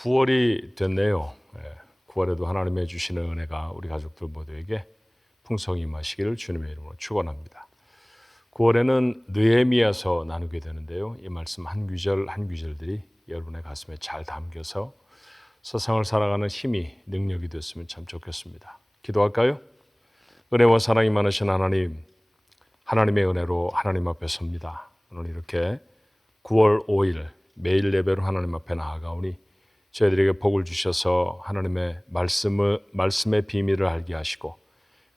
9월이 됐네요. 9월에도 하나님의 주시는 은혜가 우리 가족들 모두에게 풍성히 임하시기를 주님의 이름으로 축원합니다. 9월에는 느헤미야서 나누게 되는데요. 이 말씀 한 구절 한 구절들이 여러분의 가슴에 잘 담겨서 세상을 살아가는 힘이 능력이 됐으면 참 좋겠습니다. 기도할까요? 은혜와 사랑이 많으신 하나님, 하나님의 은혜로 하나님 앞에 섭니다. 오늘 이렇게 9월 5일 매일 예배로 하나님 앞에 나아가오니 저희들에게 복을 주셔서 하나님의 말씀의 비밀을 알게 하시고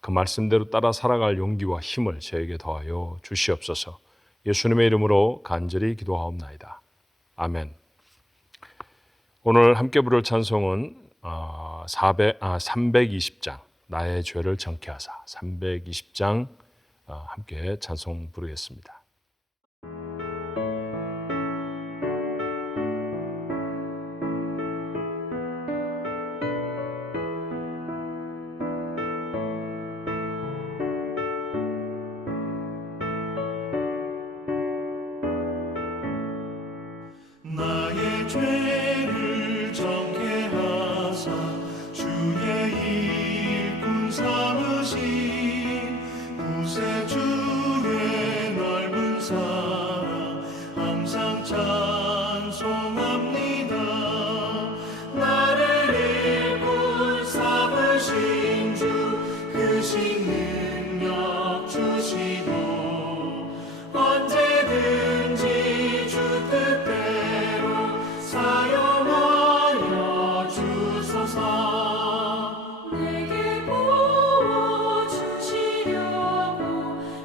그 말씀대로 따라 살아갈 용기와 힘을 저에게 더하여 주시옵소서. 예수님의 이름으로 간절히 기도하옵나이다. 아멘. 오늘 함께 부를 찬송은 320장 나의 죄를 정케 하사 320장 함께 찬송 부르겠습니다. 나의 죄를 정케 하사 주의 일꾼 삼으신 구세주의 넓은 사랑 항상 찬송합니다. 나를 일꾼 삼으신 주 크신 능력 주시고 언제든지 주 뜻대로 사용하여 주소서. 내게 부어주시려고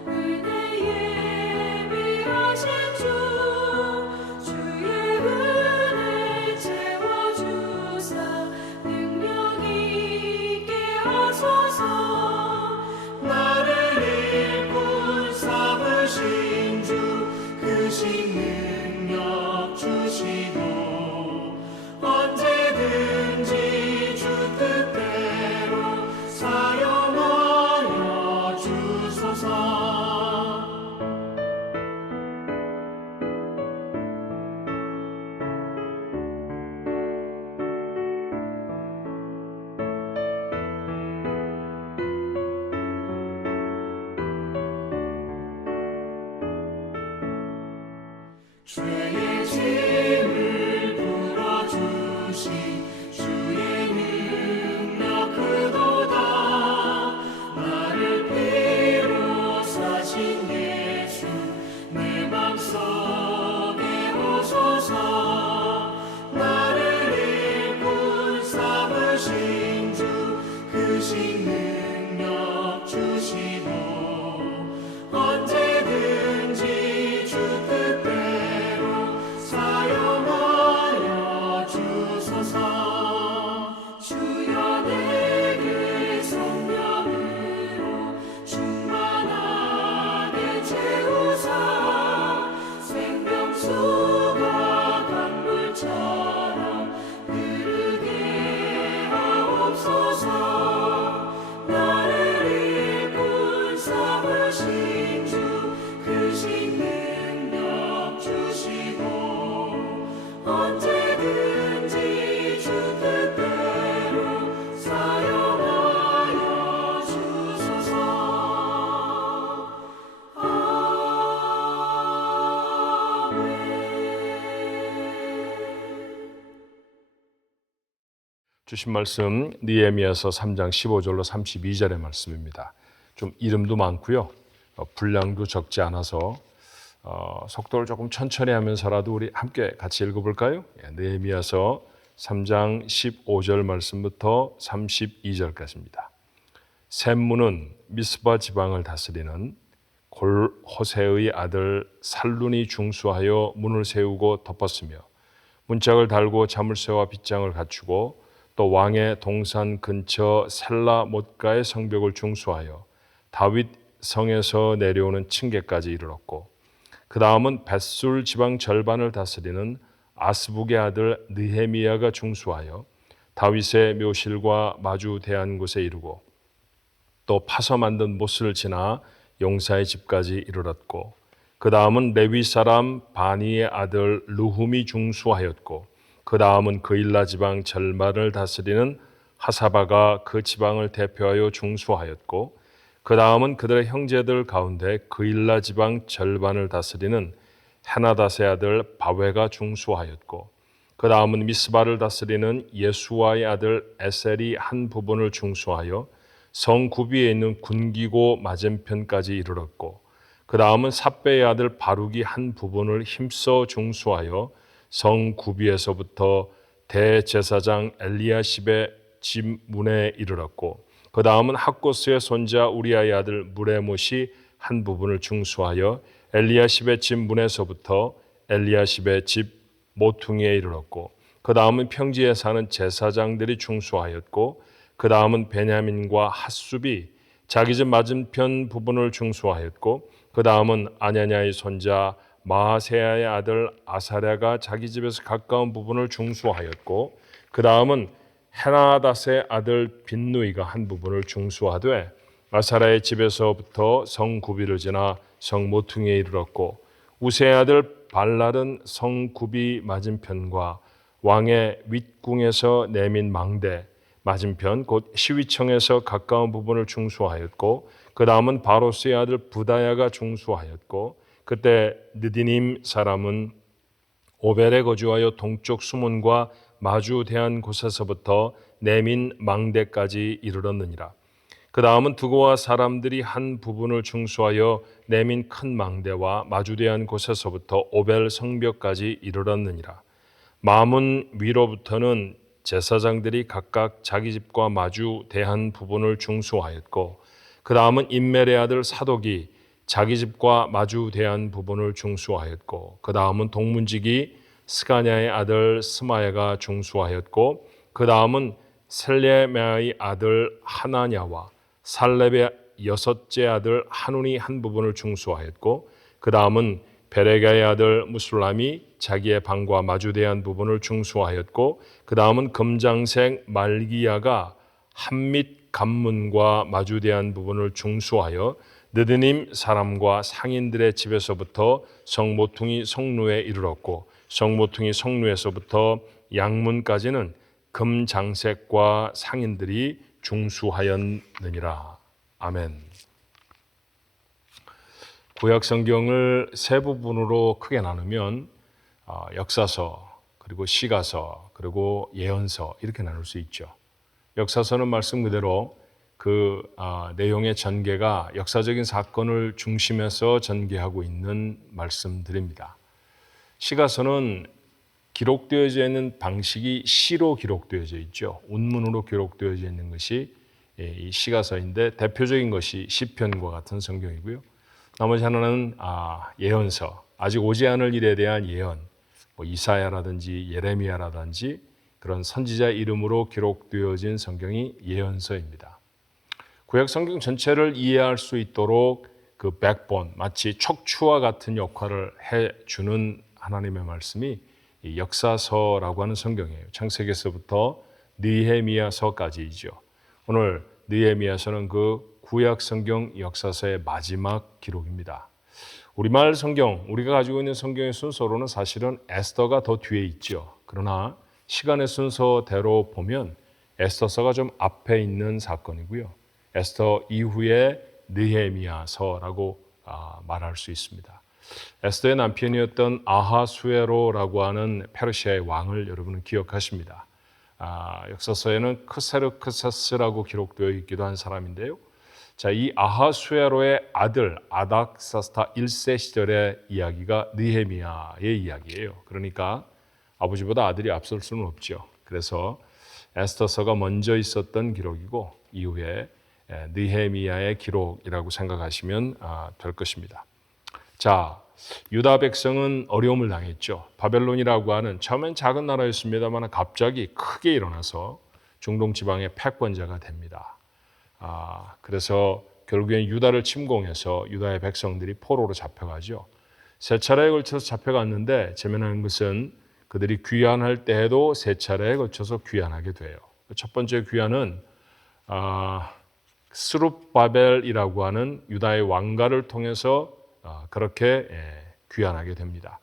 은혜에 예비하신 주 주의 은혜 채워주사 능력 있게 하소서. 나를 일꾼 삼으신 주 크신 능력 주시고 언제든지 주 뜻대로 사용하여 주소서. 죄의 짐을 풀어주신 주의 능력 크도다. 나를 피로 사신 예수 내 맘속에 오소서. 나를 일꾼 삼으신 주 크신 능력 주시고 언제든지 주 뜻대로 사용하여 주소서. 주여 내게 성령으로 충만하게 채우사 생명수가 강물처럼 흐르게 하옵소서. 나를 일꾼 삼으신 주 크신 능력 주시고 언제든지 주 뜻대로 사용하여 주소서. 주신 말씀 느헤미야서 3장 15절로 32절의 말씀입니다. 좀 이름도 많고요. 분량도 적지 않아서 속도를 조금 천천히 하면서라도 우리 함께 같이 읽어볼까요? 느헤미야서 3장 15절 말씀부터 32절까지입니다. 셈무는 미스바 지방을 다스리는 골호세의 아들 살룬이 중수하여 문을 세우고 덮었으며 문짝을 달고 자물쇠와 빗장을 갖추고 또 왕의 동산 근처 셀라 못가의 성벽을 중수하여 다윗 성에서 내려오는 층계까지 이르렀고 그 다음은 벳술 지방 절반을 다스리는 아스북의 아들 느헤미야가 중수하여 다윗의 묘실과 마주 대한 곳에 이르고 또 파서 만든 못을 지나 용사의 집까지 이르렀고 그 다음은 레위 사람 바니의 아들 르훔이 중수하였고 그 다음은 그일라 지방 절반을 다스리는 하사바가 그 지방을 대표하여 중수하였고, 그 다음은 그들의 형제들 가운데 그일라 지방 절반을 다스리는 헤나닷의 아들 바웨가 중수하였고, 그 다음은 미스바를 다스리는 예수와의 아들 에셀이 한 부분을 중수하여 성 구비에 있는 군기고 맞은편까지 이르렀고, 그 다음은 삽배의 아들 바룩이 한 부분을 힘써 중수하여 성 구비에서부터 대제사장 엘리야십의 집 문에 이르렀고, 그 다음은 학고스의 손자 우리아의 아들 무레못이 한 부분을 중수하여 엘리야십의 집 문에서부터 엘리야십의 집 모퉁이에 이르렀고, 그 다음은 평지에 사는 제사장들이 중수하였고, 그 다음은 베냐민과 핫숲이 자기 집 맞은편 부분을 중수하였고, 그 다음은 아냐냐의 손자 마하세야의 아들 아사랴가 자기 집에서 가까운 부분을 중수하였고, 그 다음은 헤나닷의 아들 빈누이가 한 부분을 중수하되 아사랴의 집에서부터 성 구비를 지나 성 모퉁이에 이르렀고, 우세의 아들 발랄은 성 구비 맞은편과 왕의 윗궁에서 내민 망대 맞은편 곧 시위청에서 가까운 부분을 중수하였고, 그 다음은 바로스의 아들 부다야가 중수하였고, 그때 느디님 사람은 오벨에 거주하여 동쪽 수문과 마주 대한 곳에서부터 내민 망대까지 이르렀느니라. 그 다음은 두고와 사람들이 한 부분을 중수하여 내민 큰 망대와 마주대한 곳에서부터 오벨 성벽까지 이르렀느니라. 마문 위로부터는 제사장들이 각각 자기 집과 마주대한 부분을 중수하였고, 그 다음은 임멜의 아들 사독이 자기 집과 마주대한 부분을 중수하였고, 그 다음은 동문직이 스가냐의 아들 스마야가 중수하였고, 그 다음은 셀레메아의 아들 하나냐와 살렙의 여섯째 아들 하눈이 한 부분을 중수하였고, 그 다음은 베레가의 아들 무술람이 자기의 방과 마주대한 부분을 중수하였고, 그 다음은 금장색 말기야가 한밑 관문과 마주대한 부분을 중수하여 느드님 사람과 상인들의 집에서부터 성모퉁이 성루에 이르렀고, 성모퉁이 성루에서부터 양문까지는 금장색과 상인들이 중수하였느니라. 아멘. 구약 성경을 세 부분으로 크게 나누면 역사서, 그리고 시가서, 그리고 예언서 이렇게 나눌 수 있죠. 역사서는 말씀 그대로 그 내용의 전개가 역사적인 사건을 중심에서 전개하고 있는 말씀들입니다. 시가서는 기록되어져 있는 방식이 시로 기록되어져 있죠. 운문으로 기록되어져 있는 것이 이 시가서인데, 대표적인 것이 시편과 같은 성경이고요. 나머지 하나는 예언서, 아직 오지 않을 일에 대한 예언, 이사야라든지 예레미야라든지 그런 선지자 이름으로 기록되어진 성경이 예언서입니다. 구약 성경 전체를 이해할 수 있도록 그 백본, 마치 척추와 같은 역할을 해주는 하나님의 말씀이 이 역사서라고 하는 성경이에요. 창세기에서부터 느헤미야서까지이죠. 오늘 느헤미야서는 그 구약 성경 역사서의 마지막 기록입니다. 우리말 성경, 우리가 가지고 있는 성경의 순서로는 사실은 에스더가 더 뒤에 있죠. 그러나 시간의 순서대로 보면 에스더서가 좀 앞에 있는 사건이고요. 에스더 이후에 느헤미야서라고 말할 수 있습니다. 에스더의 남편이었던 아하수에로라고 하는 페르시아의 왕을 여러분은 기억하십니다. 역사서에는 크세르크세스라고 기록되어 있기도 한 사람인데요. 자, 이 아하수에로의 아들 아닥사스타 1세 시절의 이야기가 느헤미야의 이야기예요. 그러니까 아버지보다 아들이 앞설 수는 없죠. 그래서 에스더서가 먼저 있었던 기록이고 이후에 느헤미야의 기록이라고 생각하시면 될 것입니다. 자, 유다 백성은 어려움을 당했죠. 바벨론이라고 하는 처음엔 작은 나라였습니다만 갑자기 크게 일어나서 중동 지방의 패권자가 됩니다. 그래서 결국엔 유다를 침공해서 유다의 백성들이 포로로 잡혀가죠. 세 차례에 걸쳐서 잡혀갔는데 재미난 것은 그들이 귀환할 때에도 세 차례에 걸쳐서 귀환하게 돼요. 첫 번째 귀환은 스룹바벨이라고 하는 유다의 왕가를 통해서 그렇게 귀환하게 됩니다.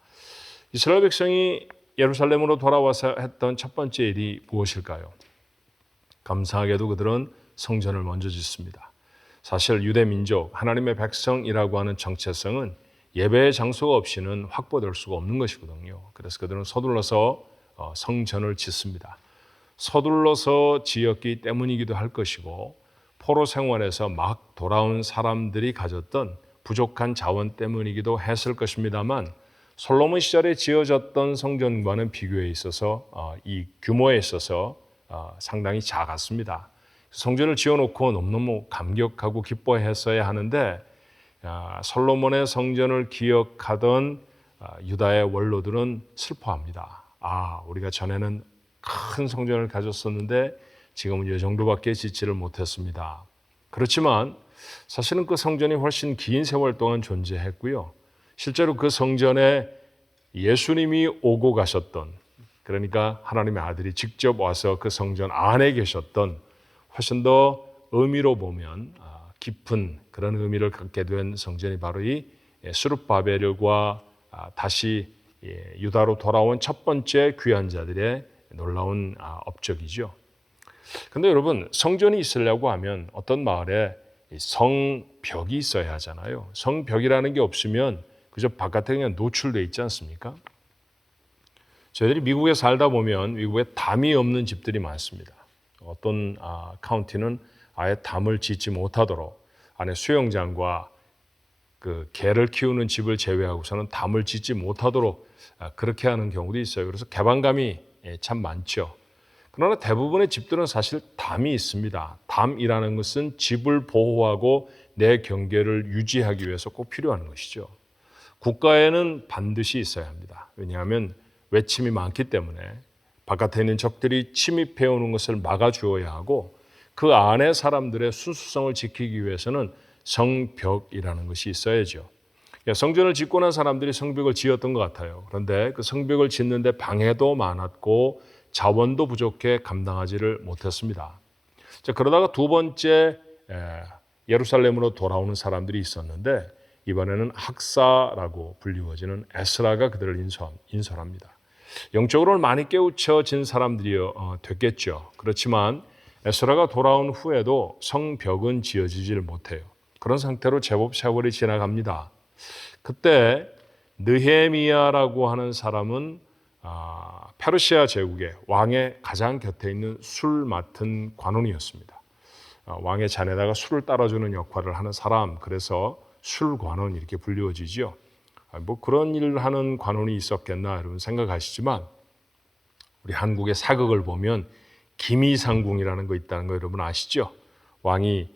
이스라엘 백성이 예루살렘으로 돌아와서 했던 첫 번째 일이 무엇일까요? 감사하게도 그들은 성전을 먼저 짓습니다. 사실 유대 민족, 하나님의 백성이라고 하는 정체성은 예배의 장소가 없이는 확보될 수가 없는 것이거든요. 그래서 그들은 서둘러서 성전을 짓습니다. 서둘러서 지었기 때문이기도 할 것이고 포로 생활에서 막 돌아온 사람들이 가졌던 부족한 자원 때문이기도 했을 것입니다만 솔로몬 시절에 지어졌던 성전과는 비교에 있어서 이 규모에 있어서 상당히 작았습니다. 성전을 지어놓고 너무너무 감격하고 기뻐했어야 하는데 솔로몬의 성전을 기억하던 유다의 원로들은 슬퍼합니다. 우리가 전에는 큰 성전을 가졌었는데 지금은 이 정도밖에 짓지를 못했습니다. 그렇지만 사실은 그 성전이 훨씬 긴 세월 동안 존재했고요. 실제로 그 성전에 예수님이 오고 가셨던, 그러니까 하나님의 아들이 직접 와서 그 성전 안에 계셨던, 훨씬 더 의미로 보면 깊은 그런 의미를 갖게 된 성전이 바로 이 스룹바벨과 다시 유다로 돌아온 첫 번째 귀한 자들의 놀라운 업적이죠. 근데 여러분, 성전이 있으려고 하면 어떤 마을에 성벽이 있어야 하잖아요. 성벽이라는 게 없으면 그저 바깥에 그냥 노출돼 있지 않습니까? 저희들이 미국에 살다 보면 미국에 담이 없는 집들이 많습니다. 어떤 카운티는 아예 담을 짓지 못하도록 안에 수영장과 그 개를 키우는 집을 제외하고서는 담을 짓지 못하도록 그렇게 하는 경우도 있어요. 그래서 개방감이 참 많죠. 그러나 대부분의 집들은 사실 담이 있습니다. 담이라는 것은 집을 보호하고 내 경계를 유지하기 위해서 꼭 필요한 것이죠. 국가에는 반드시 있어야 합니다. 왜냐하면 외침이 많기 때문에 바깥에 있는 적들이 침입해 오는 것을 막아주어야 하고 그 안에 사람들의 순수성을 지키기 위해서는 성벽이라는 것이 있어야죠. 성전을 짓고 난 사람들이 성벽을 지었던 것 같아요. 그런데 그 성벽을 짓는데 방해도 많았고 자원도 부족해 감당하지를 못했습니다. 그러다가 두 번째 예루살렘으로 돌아오는 사람들이 있었는데 이번에는 학사라고 불리워지는 에스라가 그들을 인솔합니다. 영적으로는 많이 깨우쳐진 사람들이 됐겠죠. 그렇지만 에스라가 돌아온 후에도 성벽은 지어지지를 못해요. 그런 상태로 제법 세월이 지나갑니다. 그때 느헤미야라고 하는 사람은 페르시아 제국의 왕의 가장 곁에 있는 술 맡은 관원이었습니다. 왕의 잔에다가 술을 따라주는 역할을 하는 사람, 그래서 술관원 이렇게 불리워지죠. 뭐 그런 일을 하는 관원이 있었겠나 여러분 생각하시지만 우리 한국의 사극을 보면 기미상궁이라는 거 있다는 거 여러분 아시죠? 왕이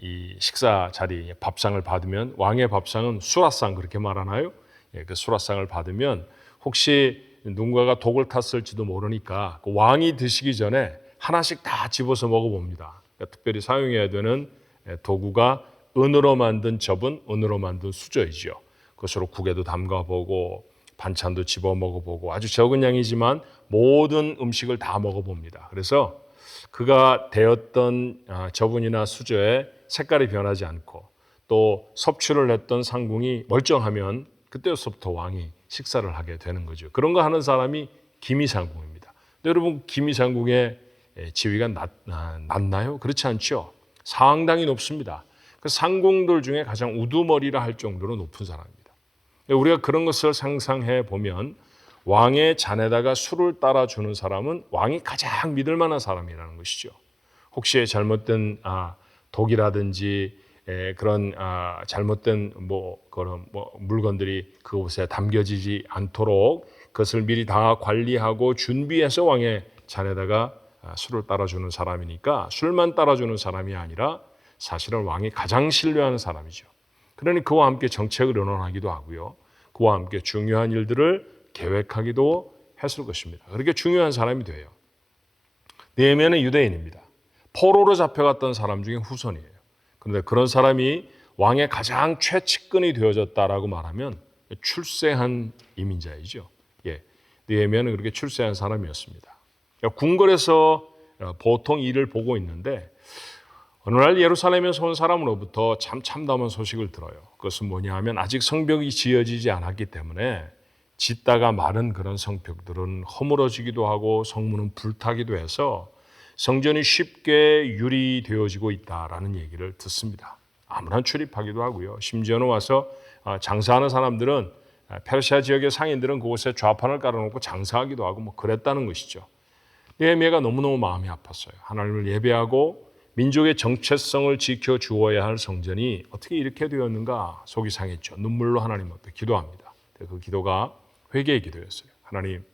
이 식사 자리 밥상을 받으면 왕의 밥상은 수라상 그렇게 말하나요? 그 수라상을 받으면 혹시 누군가가 독을 탔을지도 모르니까 그 왕이 드시기 전에 하나씩 다 집어서 먹어봅니다. 그러니까 특별히 사용해야 되는 도구가 은으로 만든 접은 은으로 만든 수저이죠. 그것으로 국에도 담가보고 반찬도 집어 먹어보고 아주 적은 양이지만 모든 음식을 다 먹어봅니다. 그래서 그가 대었던 저분이나 수저의 색깔이 변하지 않고 또 섭취를 했던 상궁이 멀쩡하면 그때부터 왕이 식사를 하게 되는 거죠. 그런 거 하는 사람이 기미상궁입니다. 여러분 기미상궁의 지위가 낮나요? 그렇지 않죠. 상당히 높습니다. 그 상궁들 중에 가장 우두머리라 할 정도로 높은 사람입니다. 우리가 그런 것을 상상해 보면 왕의 잔에다가 술을 따라주는 사람은 왕이 가장 믿을 만한 사람이라는 것이죠. 혹시 잘못된 독이라든지 그런 잘못된 그런 물건들이 그곳에 담겨지지 않도록 그것을 미리 다 관리하고 준비해서 왕의 잔에다가 술을 따라주는 사람이니까 술만 따라주는 사람이 아니라 사실은 왕이 가장 신뢰하는 사람이죠. 그러니 그와 함께 정책을 의논하기도 하고요. 그와 함께 중요한 일들을 계획하기도 했을 것입니다. 그렇게 중요한 사람이 돼요. 느헤미야는 유대인입니다. 포로로 잡혀갔던 사람 중에 후손이에요. 그런데 그런 사람이 왕의 가장 최측근이 되어졌다라고 말하면 출세한 이민자이죠. 느헤미야는 그렇게 출세한 사람이었습니다. 궁궐에서 보통 일을 보고 있는데 어느 날 예루살렘에서 온 사람으로부터 참 참담한 소식을 들어요. 그것은 뭐냐 하면 아직 성벽이 지어지지 않았기 때문에 짓다가 마른 그런 성벽들은 허물어지기도 하고 성문은 불타기도 해서 성전이 쉽게 유리되어지고 있다라는 얘기를 듣습니다. 아무나 출입하기도 하고요. 심지어는 와서 장사하는 사람들은 페르시아 지역의 상인들은 그곳에 좌판을 깔아놓고 장사하기도 하고 뭐 그랬다는 것이죠. 느헤미야가 너무너무 마음이 아팠어요. 하나님을 예배하고 민족의 정체성을 지켜주어야 할 성전이 어떻게 이렇게 되었는가 속이 상했죠. 눈물로 하나님 앞에 기도합니다. 그 기도가 회개의 기도였어요. 하나님,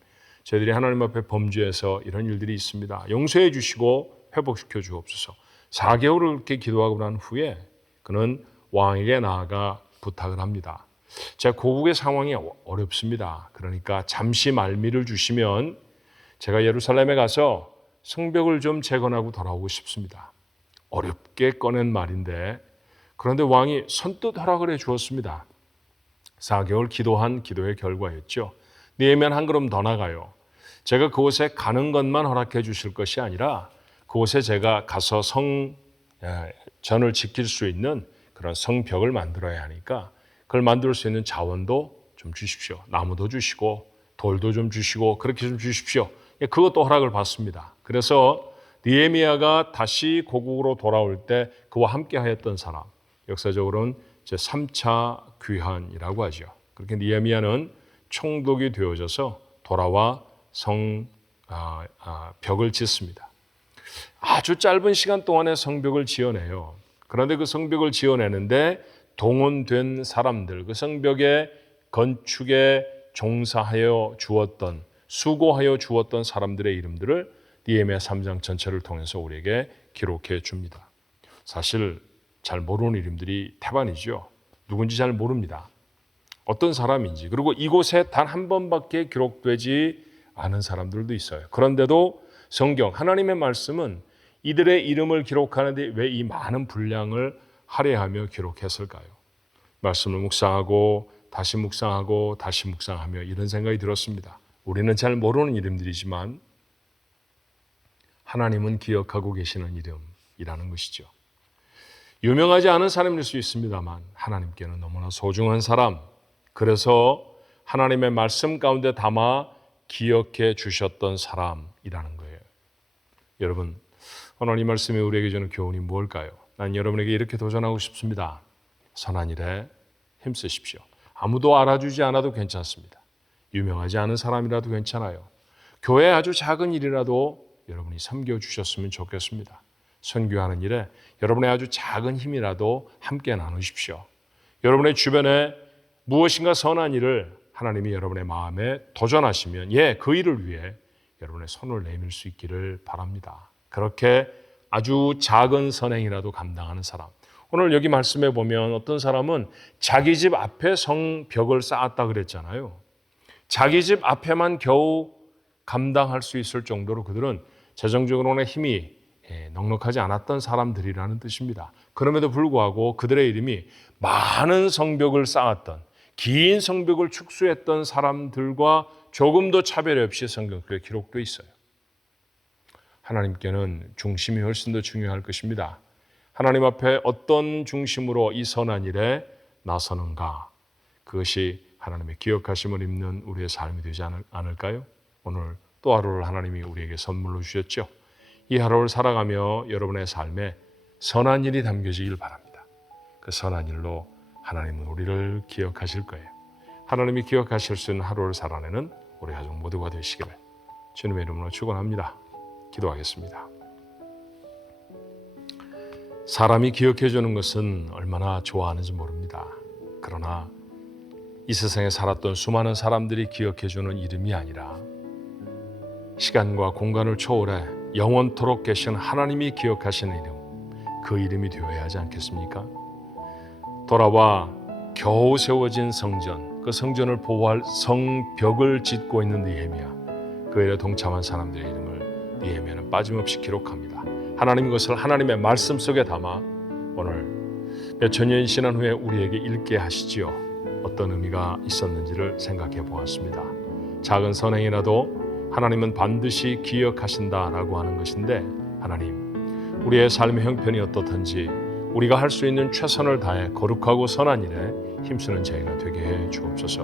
저희들이 하나님 앞에 범죄해서 이런 일들이 있습니다. 용서해 주시고 회복시켜 주옵소서. 4개월을 그렇게 기도하고 난 후에 그는 왕에게 나아가 부탁을 합니다. 제 고국의 상황이 어렵습니다. 그러니까 잠시 말미를 주시면 제가 예루살렘에 가서 성벽을 좀 재건하고 돌아오고 싶습니다. 어렵게 꺼낸 말인데 그런데 왕이 선뜻 허락을 해 주었습니다. 4개월 기도한 기도의 결과였죠. 느헤미야는 한 걸음 더 나가요. 제가 그곳에 가는 것만 허락해 주실 것이 아니라 그곳에 제가 가서 전을 지킬 수 있는 그런 성벽을 만들어야 하니까 그걸 만들 수 있는 자원도 좀 주십시오. 나무도 주시고 돌도 좀 주시고 그렇게 좀 주십시오. 그것도 허락을 받습니다. 그래서 느헤미야가 다시 고국으로 돌아올 때 그와 함께 하였던 사람, 역사적으로는 제3차 귀환이라고 하죠. 그렇게 느헤미야는 총독이 되어져서 돌아와 벽을 짓습니다. 아주 짧은 시간 동안에 성벽을 지어내요. 그런데 그 성벽을 지어내는데 동원된 사람들, 그 성벽의 건축에 종사하여 주었던, 수고하여 주었던 사람들의 이름들을 느헤미야 3장 전체를 통해서 우리에게 기록해 줍니다. 사실 잘 모르는 이름들이 태반이죠. 누군지 잘 모릅니다. 어떤 사람인지, 그리고 이곳에 단 한 번밖에 기록되지 않은 사람들도 있어요. 그런데도 성경, 하나님의 말씀은 이들의 이름을 기록하는데 왜 이 많은 분량을 할애하며 기록했을까요? 말씀을 묵상하고 다시 묵상하고 다시 묵상하며 이런 생각이 들었습니다. 우리는 잘 모르는 이름들이지만 하나님은 기억하고 계시는 이름이라는 것이죠. 유명하지 않은 사람일 수 있습니다만 하나님께는 너무나 소중한 사람, 그래서 하나님의 말씀 가운데 담아 기억해 주셨던 사람이라는 거예요. 여러분, 오늘 이 말씀이 우리에게 주는 교훈이 무엇일까요? 난 여러분에게 이렇게 도전하고 싶습니다. 선한 일에 힘쓰십시오. 아무도 알아주지 않아도 괜찮습니다. 유명하지 않은 사람이라도 괜찮아요. 교회 아주 작은 일이라도 여러분이 섬겨주셨으면 좋겠습니다. 선교하는 일에 여러분의 아주 작은 힘이라도 함께 나누십시오. 여러분의 주변에 무엇인가 선한 일을 하나님이 여러분의 마음에 도전하시면 그 일을 위해 여러분의 손을 내밀 수 있기를 바랍니다. 그렇게 아주 작은 선행이라도 감당하는 사람. 오늘 여기 말씀에 보면 어떤 사람은 자기 집 앞에 성벽을 쌓았다 그랬잖아요. 자기 집 앞에만 겨우 감당할 수 있을 정도로 그들은 재정적으로는 힘이 넉넉하지 않았던 사람들이라는 뜻입니다. 그럼에도 불구하고 그들의 이름이 많은 성벽을 쌓았던, 긴 성벽을 축소했던 사람들과 조금도 차별 없이 성경에 기록되어 있어요. 하나님께는 중심이 훨씬 더 중요할 것입니다. 하나님 앞에 어떤 중심으로 이 선한 일에 나서는가, 그것이 하나님의 기억하심을 입는 우리의 삶이 되지 않을까요? 오늘 또 하루를 하나님이 우리에게 선물로 주셨죠. 이 하루를 살아가며 여러분의 삶에 선한 일이 담겨지길 바랍니다. 그 선한 일로 하나님은 우리를 기억하실 거예요. 하나님이 기억하실 수 있는 하루를 살아내는 우리 가족 모두가 되시기를 주님의 이름으로 축원합니다. 기도하겠습니다. 사람이 기억해 주는 것은 얼마나 좋아하는지 모릅니다. 그러나 이 세상에 살았던 수많은 사람들이 기억해 주는 이름이 아니라 시간과 공간을 초월해 영원토록 계신 하나님이 기억하시는 이름, 그 이름이 되어야 하지 않겠습니까? 돌아와 겨우 세워진 성전, 그 성전을 보호할 성벽을 짓고 있는 느헤미야, 그 일에 동참한 사람들의 이름을 느헤미야는 빠짐없이 기록합니다. 하나님 것을 하나님의 말씀 속에 담아 오늘 몇천 년이 지난 후에 우리에게 읽게 하시지요. 어떤 의미가 있었는지를 생각해 보았습니다. 작은 선행이라도 하나님은 반드시 기억하신다라고 하는 것인데, 하나님, 우리의 삶의 형편이 어떻든지 우리가 할 수 있는 최선을 다해 거룩하고 선한 일에 힘쓰는 저희가 되게 해 주옵소서.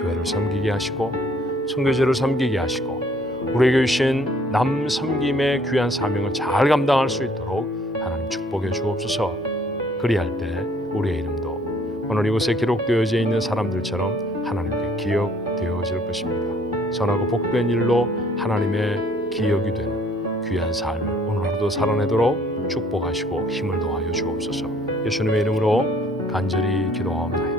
교회를 섬기게 하시고 선교제를 섬기게 하시고 우리에게 주신 남 섬김의 귀한 사명을 잘 감당할 수 있도록 하나님 축복해 주옵소서. 그리할 때 우리의 이름도 오늘 이곳에 기록되어져 있는 사람들처럼 하나님께 기억되어질 것입니다. 선하고 복된 일로 하나님의 기억이 되는 귀한 삶을 오늘 하루도 살아내도록 축복하시고 힘을 더하여 주옵소서. 예수님의 이름으로 간절히 기도하옵나이다.